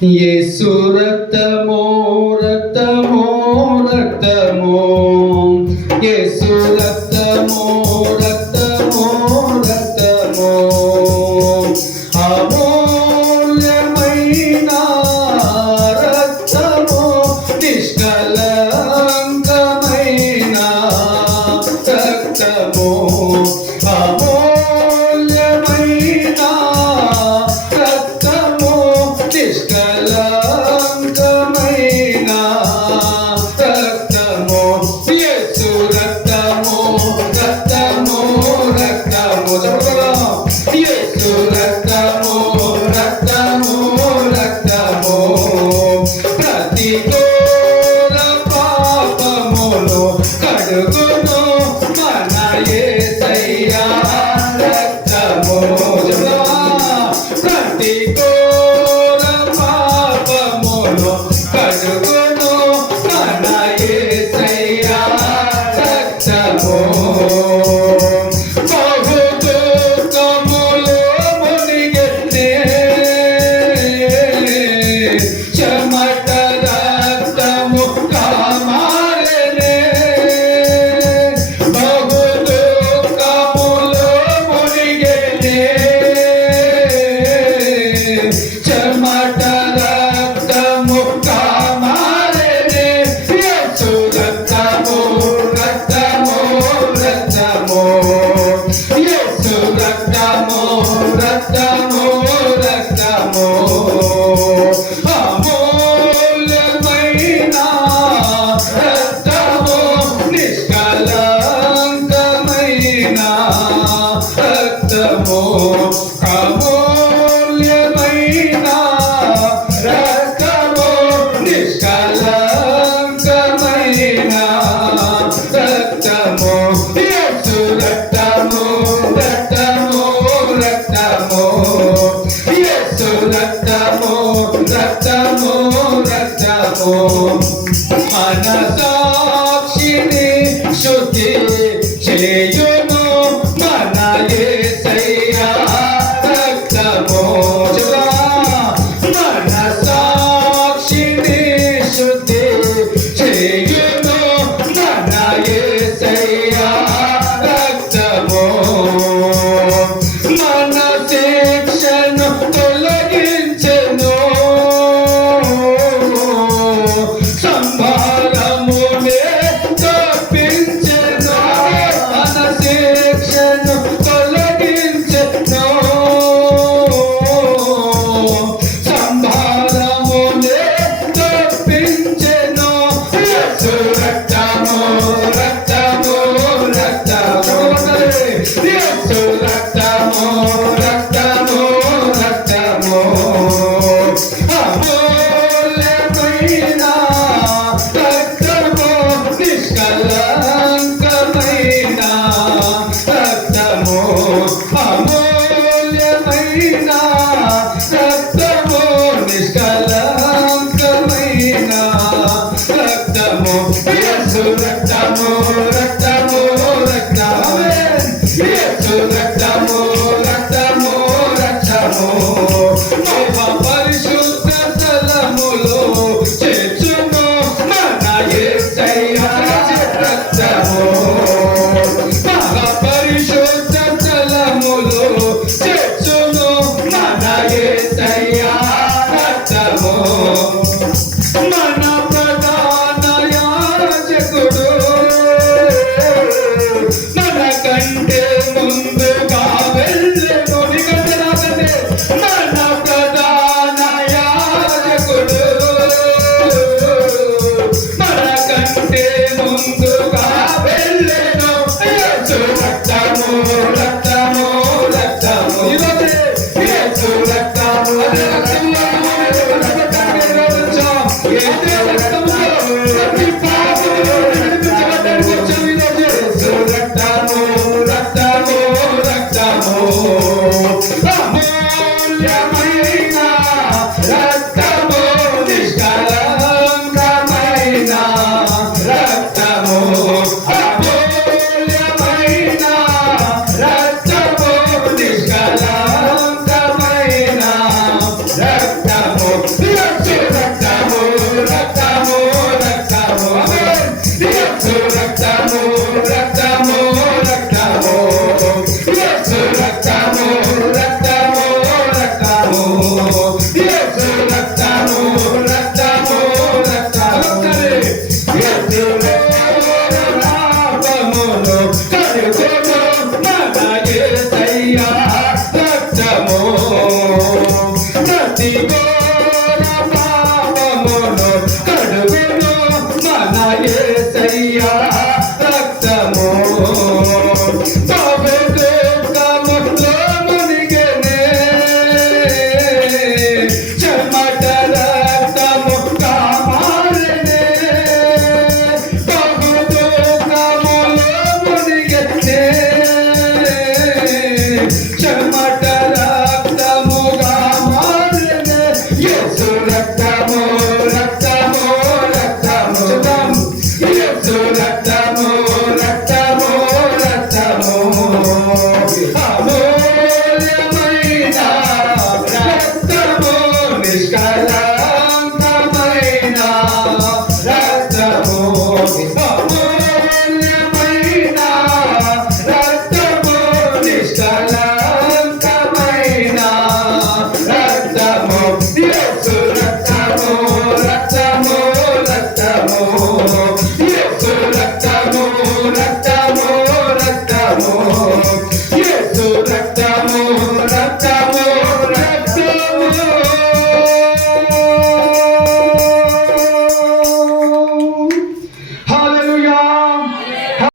యేసు రక్తము రక్తము రక్తము యేసు రక్తము రక్తము రక్తము అమూల్యమైన రక్తము నిష్కలంకమైన రక్తము అమూల్యమైన రక్తము నిష్కలంకమైన రక్తము యేసు రక్తము రక్తము రక్తము యేసు రక్తము రక్తము రక్తము ప్రతికూల పాపమును కడుగును మన యేసయ్యా రక్తము ప్రతికూల పాపమును కడుగును మన యేసయ్యా రక్తము బహు దుఃఖములో మునిగెనే చెమట రక్తము కామారెనే బహు దుఃఖములో మునిగెనే చెమట రక్తము కామారెనే యేసు రక్తము రక్తము రక్తము యేసు రక్తము రక్తము రక్తము అమూల్యమైన రక్తము నిష్కలంకమైన రక్తము అమూల్యమైన రక్తము నిష్కలంకమైన రక్తము యేసు రక్తము రక్తము రక్తము యేసు రక్తము రక్తము రక్తము మన సాక్షిని శుద్ధి చేయును మన యేసయ్యా రక్తము మన సాక్షిని శుద్ధి చేయును మన యేసయ్యా రక్తము మన శిక్షను తొలగించెను సంభారమునే తప్పించెను మన శిక్షను తొలగించెను సంభారమునే తప్పించెను యేసు రక్తము రక్తము రక్తము యేసు రక్తము రక్తము రక్తము అమూల్యమైన రక్తము నిష్కలంకమైన రక్తము అమూల్యమైన రక్తము నిష్కలంకమైన రక్తము యేసు రక్తము రక్తము రక్తము యేసు రక్తము రక్తము రక్తము మహా పరిశుద్ధ స్థలములో చేర్చును మన యేసయ్యా రక్తము మహా పరిశుద్ధ స్థలములో చేర్చును మన యేసయ్యా రక్తము మన ప్రధాన యాజకుడు మన కంటే ముందుగా వెళ్ళెను మన ప్రధాన యాజకుడు మన కంటే ముందుగా వెళ్ళెను యేసు రక్తము రక్తము రక్తము యేసు రక్తము రక్తము అమూల్యమైన రక్తము నిష్కలంకమైన రక్తము అమూల్యమైన రక్తము నిష్కలంకమైన ప్రతి ఘోర పాపమును కడుగును మన యేసయ్యా రక్తము. బహు దుఃఖములో మునిగెనే చెమట రక్తముగా మారెనే. బహు దుఃఖములో మునిగెనే చెమట రక్తముగా మారెనే. యేసు రక్తము రక్తము రక్తము యేసు రక్తము రక్తము రక్తము అమూల్యమైన రక్తము నిష్కళంకమైన రక్తము అమూల్యమైన రక్తము నిష్కళంకమైన రక్తము యేసు రక్తము రక్తము రక్తము యేసు రక్తము రక్తము రక్తము